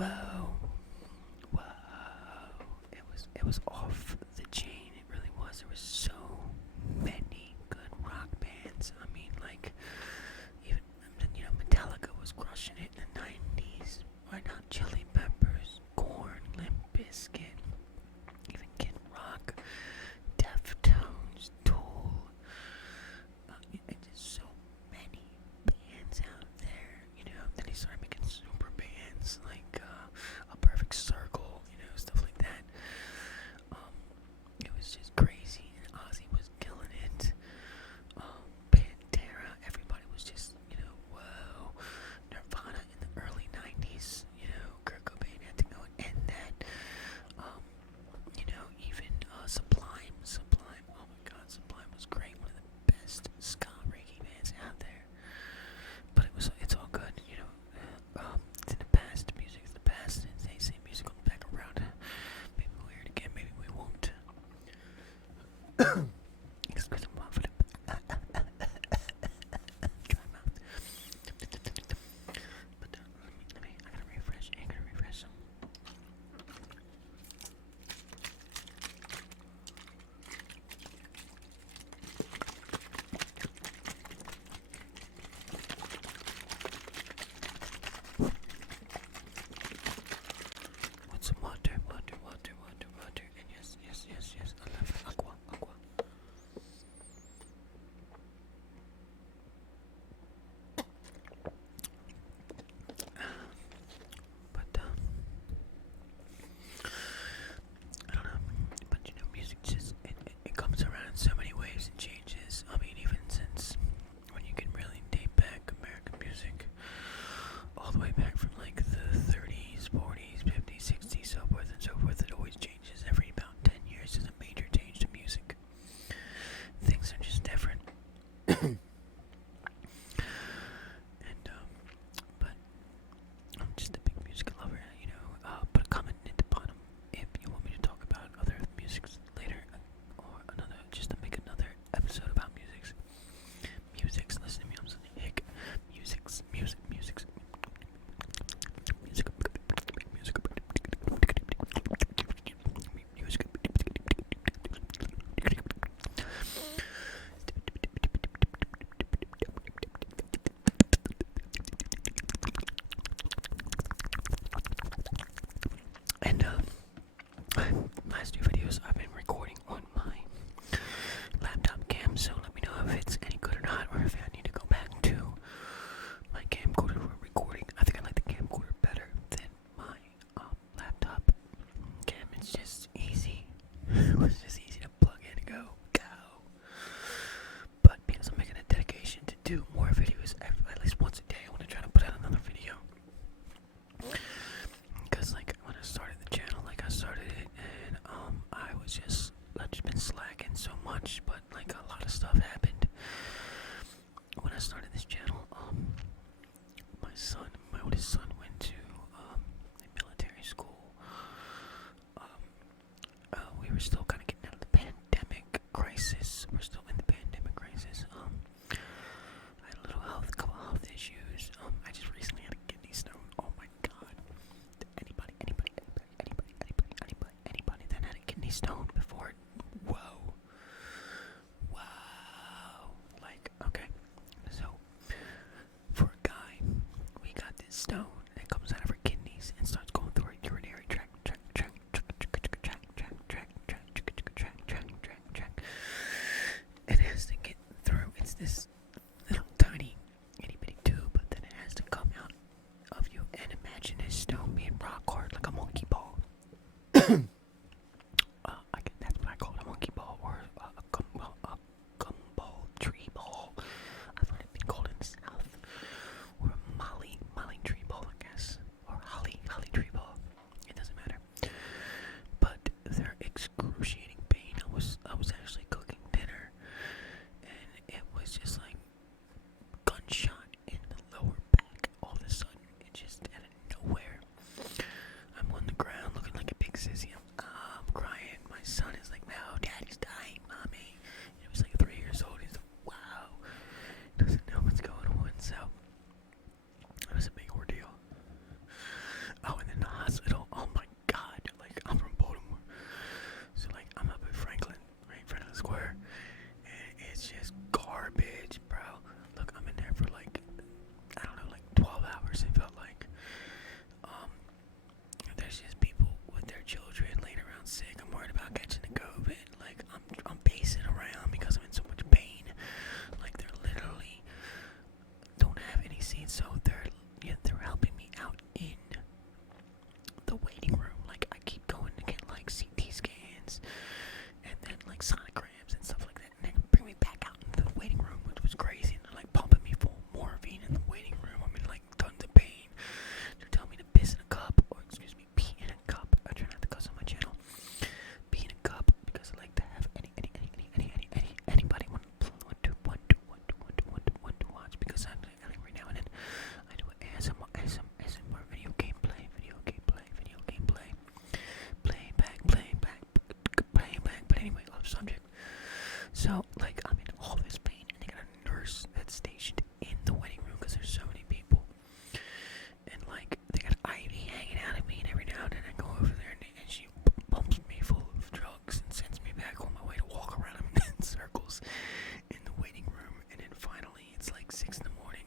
whoa, whoa. It was off the chain. It really was. There was so many good rock bands. I mean, like, even, Metallica was crushing it in the 90s. Why not Chili Peppers, Korn, Limp Bizkit, even Kid Rock, Deftones, Tool. There's so many bands out there, Then he started making super bands like A Perfect Circle, stuff like that. It was just crazy, and Ozzy was killing it. Pantera, everybody was just, whoa. Nirvana in the early 90s, Kurt Cobain had to go and end that. Even Sublime, oh my god, Sublime was great, one of the best ska reggae bands out there. But it's all good, it's in the past, music is the past, and they say music comes back around. Maybe we'll hear it again, maybe we won't. Excuse me for the dry mouth. But I gotta refresh some. Want some water, and yes, I love aqua. But I don't know. But music just it comes around in so many ways and changes. I mean, even since when you can really date back American music, all the way back from like the 30s, 40s, 50s, 60s, so forth and so forth. It always changes every about 10 years. There's a major change to music. Things are just different. But I'm just a big music lover, put a comment in the bottom if you want me to talk about other musics later, or just to make another episode about musics. Listen to me, I'm saying hick. Musics. And last two videos I've been recording on my laptop cam, so let me know if it's any good or not, or if I need to go back to my camcorder for recording. I think I like the camcorder better than my laptop cam. It's just easy. It was just easy to plug in and go. But because I'm making a dedication to do more videos at least once a day, I want to try to put out another video. Because like when I started the channel, like I started it, and I've just been slacking so much, but like a lot of stuff happened when I started this channel. My oldest son went to a military school. We were still kind of getting out of the pandemic crisis. We're still in the pandemic crisis. I had a little couple health issues. I just recently had a kidney stone. Oh my god. Anybody that had a kidney stone before? Whoa. Like, okay. So, for a guy, we got this stone that comes out of our kidneys and starts going through our urinary tract. It has to get through. It's this little tiny itty bitty tube that it has to come out of you, and imagine this stone being rock hard like a monkey ball. That's what I call it, a monkey ball, or a gumball tree ball. I've heard it been called in the south, or a molly tree ball, crazy. So they're helping me out in the waiting room. Like I keep going to get like CT scans and then like sonograms and stuff like that, and they bring me back out into the waiting room, which was crazy. And they're like pumping me full of morphine in the waiting room. I'm in like tons of pain. They're telling me to piss in a cup, or excuse me, pee in a cup. I try not to cuss on my channel. Pee in a cup because I like to have anybody want to watch, because I'm like right now and then I do ASMR video gameplay, playback. But anyway, off subject. So like I'm in all this pain, and they got a nurse that's stationed in the waiting room because there's so many people, and like they got IV hanging out of me, and every now and then I go over there and she pumps me full of drugs and sends me back on my way to walk around in circles in the waiting room. And then finally it's like 6 in the morning.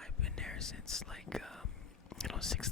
I've been there since like 6